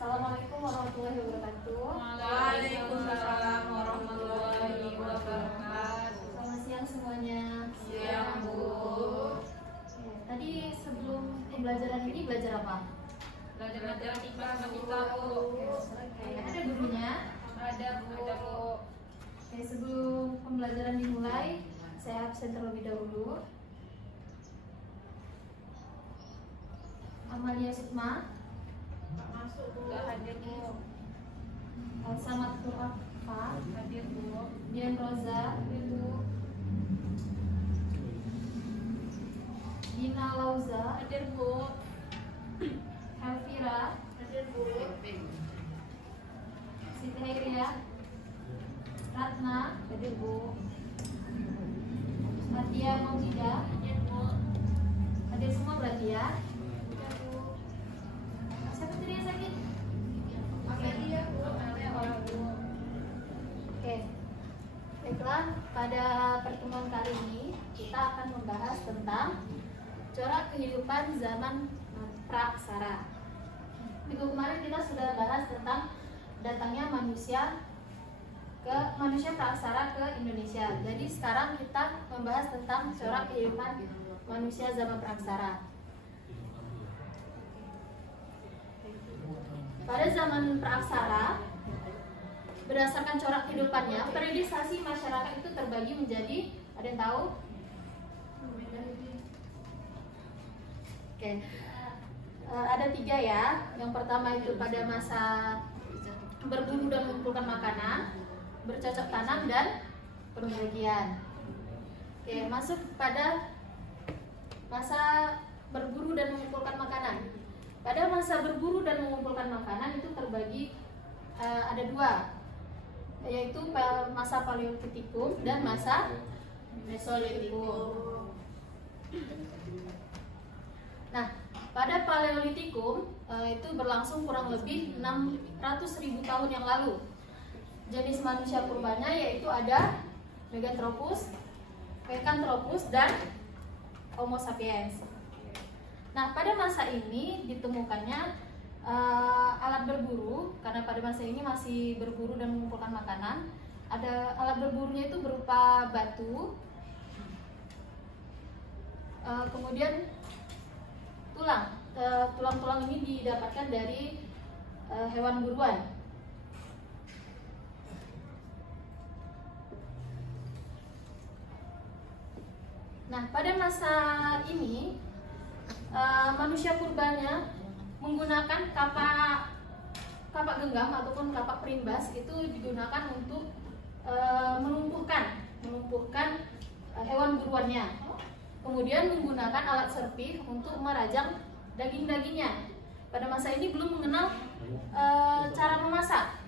Assalamualaikum warahmatullahi wabarakatuh. Waalaikumsalam warahmatullahi wabarakatuh. Selamat siang semuanya. Siang, Bu. Tadi sebelum pembelajaran ini belajar apa? Belajar matematika sama kita, Bu. Ada gurunya? Ada, Bu. Sebelum pembelajaran dimulai, saya absen terlebih dahulu. Amalia Sukma Masuk, Bu. Gak hadir, Bu. Selamat Turfa Hadir, Bu. Dian Roza Hadir, Bu. Dina Lauza Hadir, Bu. Elvira Hadir, Bu. Siti Hairia Ratna Hadir, Bu. Nadia Maulida Hadir, Bu. hadir semua berarti ya. Hadir, Bu. Siapa tadi yang sakit? Amelia, Bu. Amelia orang, Bu. Oke, baiklah, pada pertemuan kali ini kita akan membahas tentang corak kehidupan zaman pra-aksara. Minggu kemarin kita sudah bahas tentang datangnya manusia pra-aksara ke Indonesia. Jadi sekarang kita membahas tentang corak kehidupan manusia zaman pra-aksara. Pada zaman pra-aksara, berdasarkan corak kehidupannya, periodisasi masyarakat itu terbagi menjadi, ada yang tahu? Oke, ada 3 ya. Yang pertama itu pada masa berburu dan mengumpulkan makanan, bercocok tanam dan pembagian. Oke, masuk pada masa berburu dan mengumpulkan makanan. Pada masa berburu dan mengumpulkan makanan itu terbagi ada 2, yaitu masa Paleolitikum dan masa Mesolitikum. Nah, pada Paleolitikum itu berlangsung kurang lebih 600.000 tahun yang lalu. Jenis manusia purbanya yaitu ada Meganthropus, Pithecanthropus, dan Homo sapiens. Nah, pada masa ini ditemukannya alat berburu, karena pada masa ini masih berburu dan mengumpulkan makanan. Ada alat berburunya itu berupa batu, kemudian tulang. Tulang-tulang ini didapatkan dari hewan buruan. Nah, pada masa ini manusia purbanya menggunakan kapak genggam ataupun kapak perimbas, itu digunakan untuk melumpuhkan hewan buruannya. Kemudian menggunakan alat serpih untuk merajang daging-dagingnya. Pada masa ini belum mengenal cara memasak.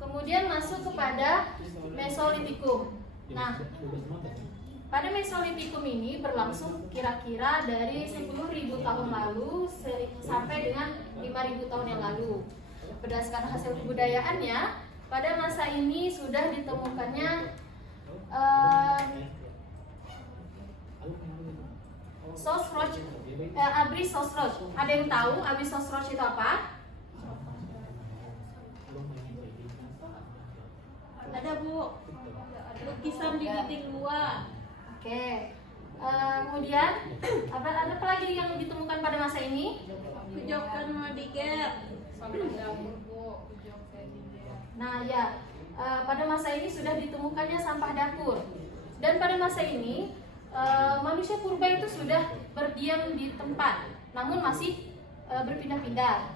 Kemudian masuk kepada Mesolitikum. Nah, pada Mesolitikum ini berlangsung kira-kira dari 10.000 tahun lalu sampai dengan 5.000 tahun yang lalu. Berdasarkan hasil kebudayaannya, pada masa ini sudah ditemukannya Sosroch, Abris Sosroch. Ada yang tahu Abris Sosroch itu apa? Ada, Bu. Lukisan di dinding gua. Oke. Kemudian ada apa lagi yang ditemukan pada masa ini? Pijokan modiger. Sampai dapur, Bu. Pijok saya. Nah ya, pada masa ini sudah ditemukannya sampah dapur. Dan pada masa ini manusia purba itu sudah berdiam di tempat, namun masih berpindah-pindah.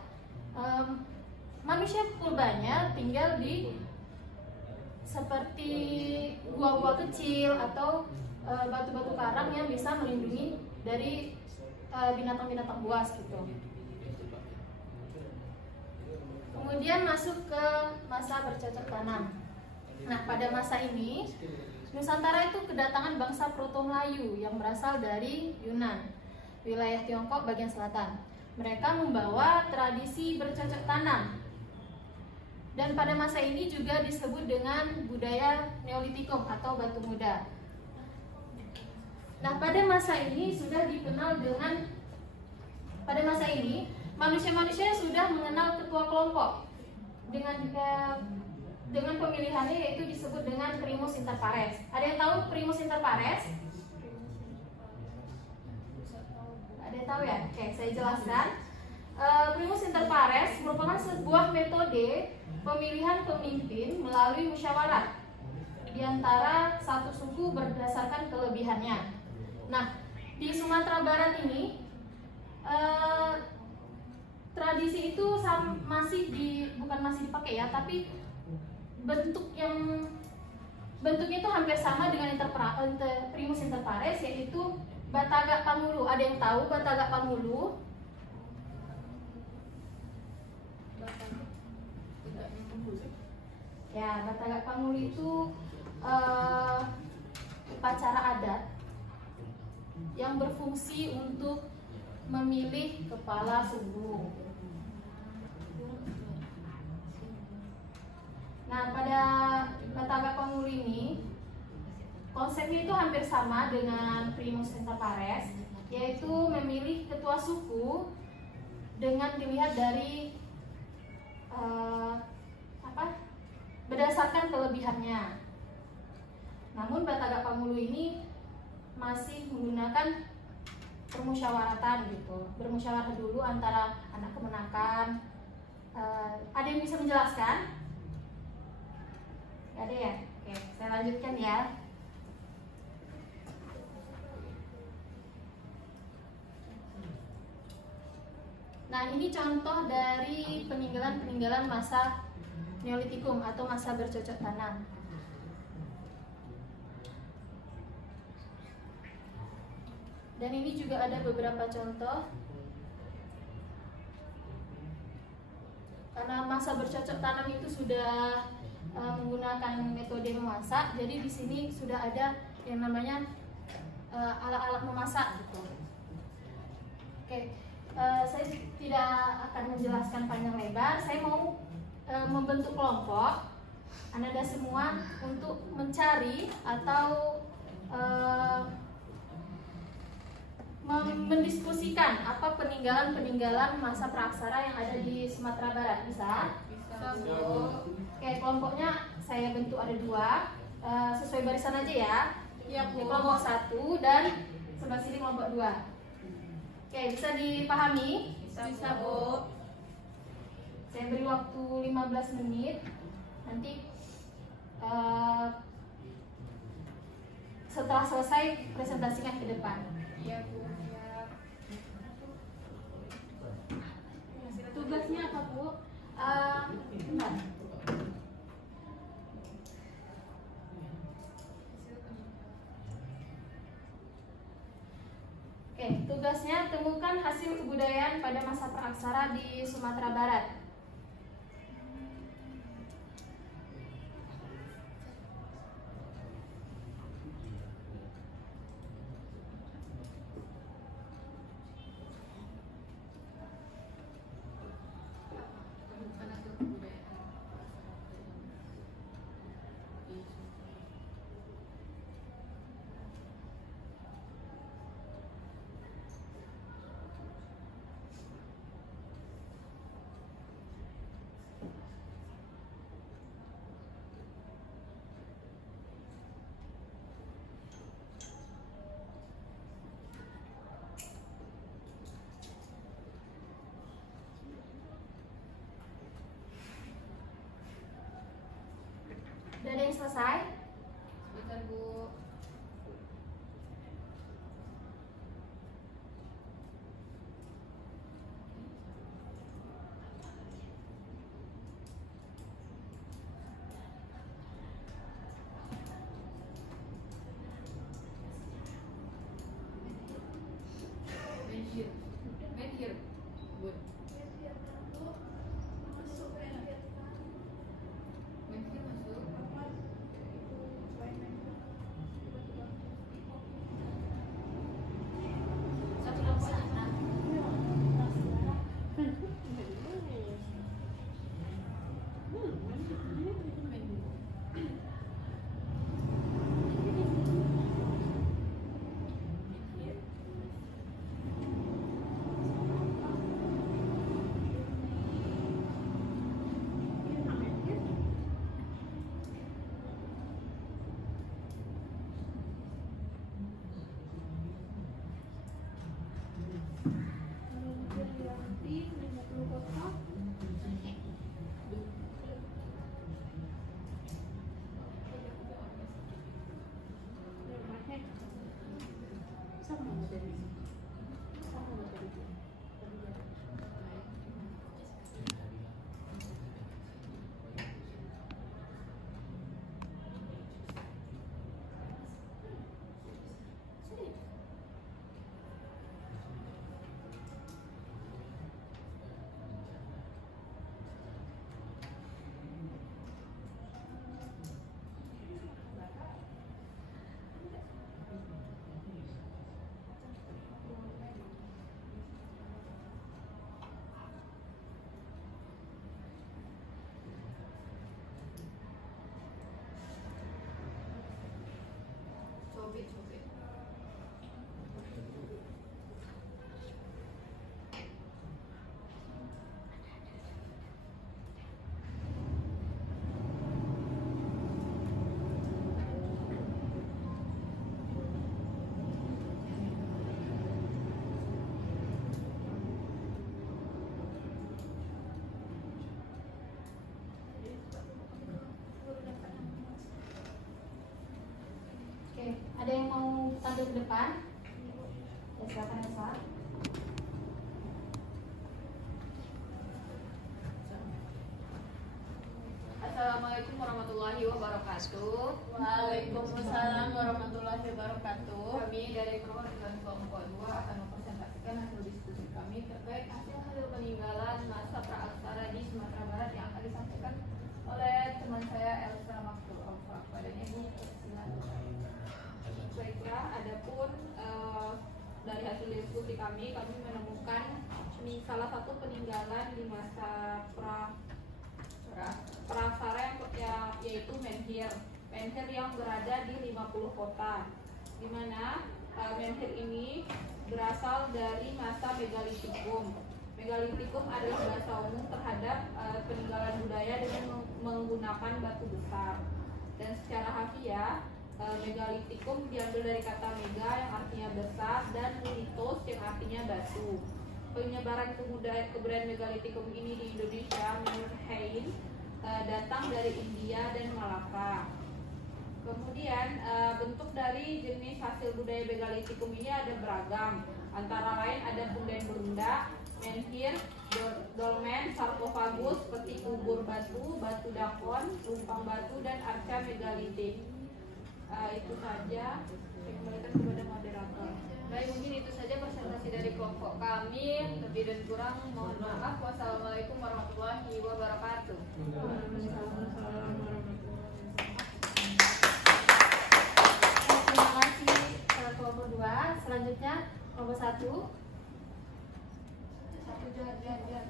Manusia purbanya tinggal di seperti gua-gua kecil atau batu-batu karang yang bisa melindungi dari binatang-binatang buas gitu. Kemudian masuk ke masa bercocok tanam. Nah, pada masa ini Nusantara itu kedatangan bangsa Proto-Melayu yang berasal dari Yunan, wilayah Tiongkok bagian selatan. Mereka membawa tradisi bercocok tanam. Dan pada masa ini juga disebut dengan budaya Neolitikum atau batu muda. Nah, pada masa ini sudah dikenal dengan pada masa ini manusia-manusia sudah mengenal ketua kelompok dengan pemilihannya, yaitu disebut dengan primus inter pares. Ada yang tahu primus inter pares? Ada yang tahu ya? Oke, saya jelaskan. Primus inter pares merupakan sebuah metode pemilihan pemimpin melalui musyawarah di antara satu suku berdasarkan kelebihannya. Nah, di Sumatera Barat ini tradisi itu bukan masih dipakai ya, tapi bentuknya itu hampir sama dengan primus inter pares, yaitu Batagak Pangulu. Ada yang tahu Batagak Pangulu? Ya, Batagak Pangulu itu upacara adat yang berfungsi untuk memilih kepala suku. Nah, pada Batagak Pangulu ini konsepnya itu hampir sama dengan primus inter pares, yaitu memilih ketua suku dengan dilihat dari berdasarkan kelebihannya. Namun Batagak Pangulu ini masih menggunakan permusyawaratan gitu, bermusyawarah dulu antara anak kemenakan. Ada yang bisa menjelaskan? Gak ada ya? Oke, saya lanjutkan ya. Nah, ini contoh dari peninggalan masa Neolitikum atau masa bercocok tanam. Dan ini juga ada beberapa contoh. Karena masa bercocok tanam itu sudah menggunakan metode memasak, jadi di sini sudah ada yang namanya alat-alat memasak gitu. Oke, saya tidak akan menjelaskan panjang lebar. Saya mau membentuk kelompok Anda semua untuk mencari atau mendiskusikan apa peninggalan masa praksara yang ada di Sumatera Barat. Bisa? Oke, kelompoknya saya bentuk ada 2, sesuai barisan aja ya. Ya, Bu. Ini kelompok 1 dan sebelah sini kelompok 2. Oke, bisa dipahami? Bisa, Bu. Saya beri waktu 15 menit. Nanti setelah selesai presentasikan ke depan. Iya, Bu. Tugasnya apa, Bu? Bentar. Oke, tugasnya temukan hasil kebudayaan pada masa praaksara di Sumatera Barat. Sudah ada yang selesai? Sebentar, Bu. Menhir. Bu. Menhir masuk. Satu kelompok aja. tampil ke depan. Ya, silakan Esa. Assalamualaikum warahmatullahi wabarakatuh. Waalaikumsalam warahmatullahi wabarakatuh. Kami dari perwakilan kelompok 2 akan mempresentasikan hasil diskusi kami terkait hasil peninggalan masa praaksara di Sumatera Barat yang akan disampaikan oleh teman saya Elsa Maktul Alfa. Padanya Bu, silakan. Baiklah, adapun dari hasil diskusi kami menemukan salah satu peninggalan di masa praaksara yang yaitu menhir yang berada di 50 kota, di mana menhir ini berasal dari masa megalitikum. Megalitikum adalah bahasa umum terhadap peninggalan budaya dengan menggunakan batu besar. Dan secara harfiah, megalitikum diambil dari kata mega yang artinya besar dan litos yang artinya batu. Penyebaran kebudayaan megalitikum ini di Indonesia menurut Hein datang dari India dan Malaka. Kemudian bentuk dari jenis hasil budaya megalitikum ini ada beragam, antara lain ada punden berunda, menhir, dolmen, sarkofagus seperti kubur batu, batu dakon, lumpang batu, dan arca megalitik. Itu saja. Saya kembalikan kepada moderator. Baik, mungkin itu saja presentasi dari kelompok kami. Lebih dan kurang mohon maaf. Wassalamualaikum warahmatullahi wabarakatuh. Terima kasih kelompok 2. Selanjutnya kelompok 1. Jangan.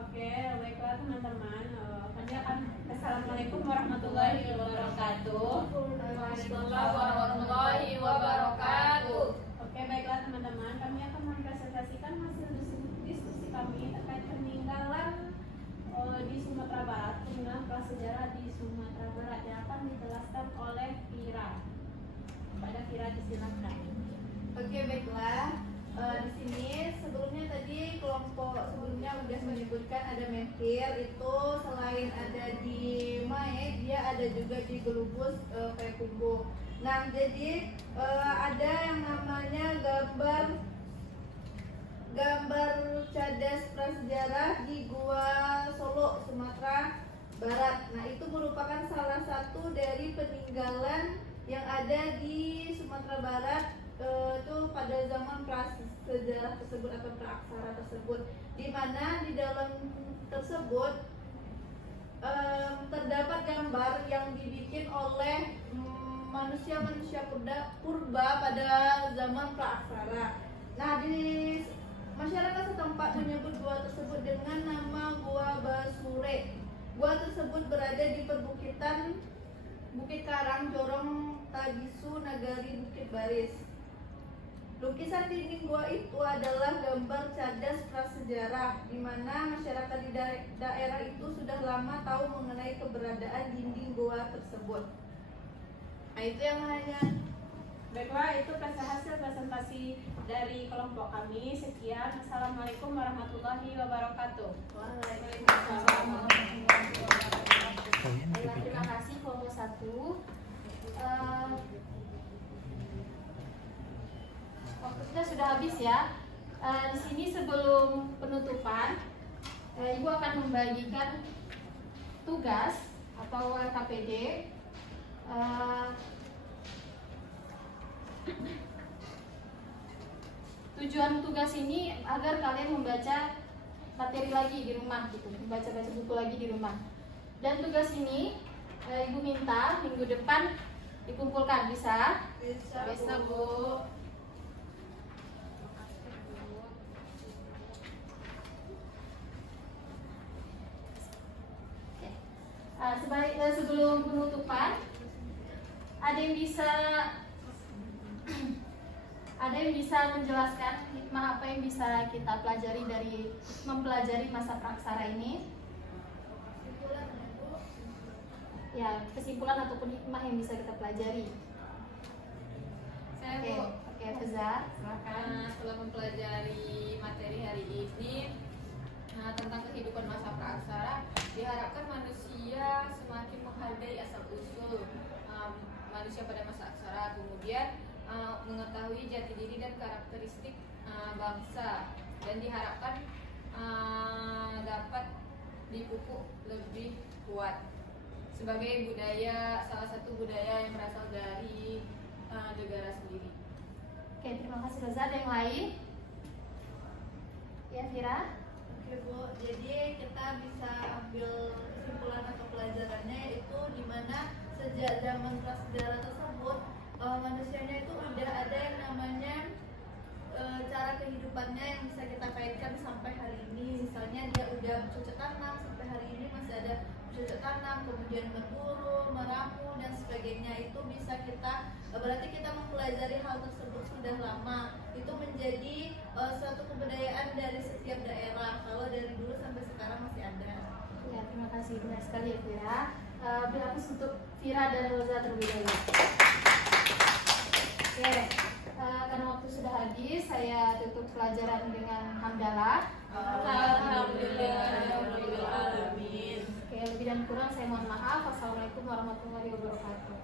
Oke, baiklah teman-teman. Kami akan Assalamualaikum warahmatullahi wabarakatuh. Waalaikumsalam warahmatullahi wabarakatuh. Oke, baiklah teman-teman. Kami akan mempresentasikan hasil diskusi kami terkait peninggalan di Sumatera Barat, peninggalan prasejarah di Sumatera Barat yang akan dijelaskan oleh Fira. Pada Fira disilakan. Oke, baiklah. Di sini sebelumnya tadi kelompok sebelumnya udah menyebutkan ada menhir, itu selain ada di Mae, dia ada juga di Gelubus Payakumbuh. Nah, jadi ada yang namanya gambar cadas prasejarah di Gua Solo, Sumatera Barat. Nah, itu merupakan salah satu dari peninggalan yang ada di Sumatera Barat itu pada zaman prasejarah tersebut atau praaksara tersebut, di mana di dalam tersebut terdapat gambar yang dibikin oleh manusia-manusia purba pada zaman praaksara. Nah, di masyarakat setempat menyebut gua tersebut dengan nama Gua Basure. Gua tersebut berada di perbukitan Bukit Karang, Jorong Tagisu, Nagari Bukit Baris. Lukisan dinding gua itu adalah gambar cadas prasejarah, di mana masyarakat di daerah itu sudah lama tahu mengenai keberadaan dinding gua tersebut. Nah, itu yang hanya. Baiklah, itu hasil presentasi dari kelompok kami. Sekian. Assalamualaikum warahmatullahi wabarakatuh. Waalaikumsalam warahmatullahi wabarakatuh. Terima kasih kelompok 1. Waktu kita sudah habis ya. Di sini sebelum penutupan, Ibu akan membagikan tugas atau LKPD. Tujuan tugas ini agar kalian membaca materi lagi di rumah, gitu, membaca-baca buku lagi di rumah. Dan tugas ini Ibu minta minggu depan dikumpulkan, bisa? Bisa, Bu. Sebelum sebelum penutupan, ada yang bisa menjelaskan hikmah apa yang bisa kita pelajari dari mempelajari masa praksara ini? Ya, kesimpulan ataupun hikmah yang bisa kita pelajari. Saya Oke, Bu. oke, Feza, silakan. Setelah mempelajari materi hari ini tentang kehidupan masa praksara, diharapkan manusia semakin menghargai asal usul manusia pada masa aksara, kemudian mengetahui jati diri dan karakteristik bangsa, dan diharapkan dapat dipupuk lebih kuat sebagai budaya, salah satu budaya yang berasal dari negara sendiri. Oke, terima kasih Feza. Ada yang lain? Ya, Vira? Oke Bu, jadi kita bisa ambil kesimpulan atau pelajarannya itu dimana sejak zaman prasejarah tersebut manusianya itu udah ada yang namanya cara kehidupannya yang bisa kita kaitkan sampai hari ini. Misalnya dia udah bercocok tanam, sampai hari ini masih ada bercocok tanam, kemudian berburu, meramu dan sebagainya. Itu bisa kita berarti kita mempelajari hal tersebut sudah lama. Itu menjadi suatu kebudayaan dari setiap daerah. Kalau dari dulu sampai sekarang masih ada. Ya, terima kasih, benar sekali ya Vira. Berhapus untuk Vira dan Roza terlebih dahulu. Oke, karena waktu sudah habis, saya tutup pelajaran dengan hamdalah. Alhamdulillahirabbil alamin. Oke, lebih dan kurang saya mohon maaf. Wassalamualaikum warahmatullahi wabarakatuh.